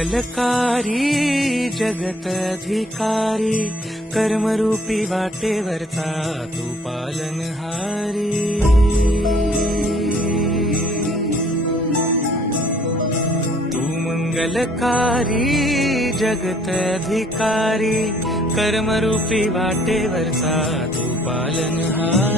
मंगलकारी जगत अधिकारी कर्मरूपी वाटेवरचा तू पालनहारी। तू मंगलकारी जगत अधिकारी कर्मरूपी वाटेवरचा तू पालनहारी।